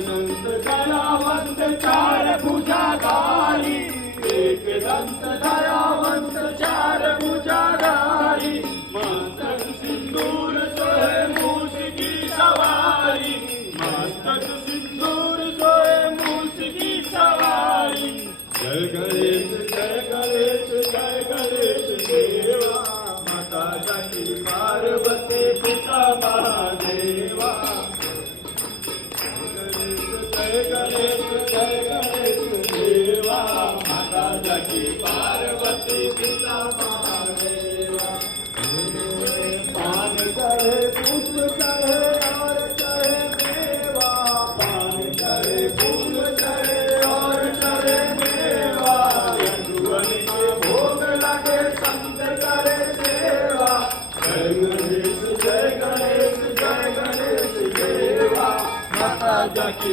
दंत दयावंत चार भुजाधारी, एक दंत दयावंत चार भुजाधारी, मस्तक सिंदूर सोहे मूस की सवारी, मस्तक सिंदूर सोहे मूस की सवारी। जय गणेश जय गणेश जय गणेश देवा, माता जाकी पार्वती पिता महादेवा। जय गणेश देवा, माता जाकी पार्वती पिता महादेवा। पान चढ़े पुष्प चढ़े और चढ़े मेवा, पान चढ़े फूल चढ़े और चढ़े मेवा, यदुवन के भोग लगे संत करे सेवा। जय गणेश देवा, माता जाकी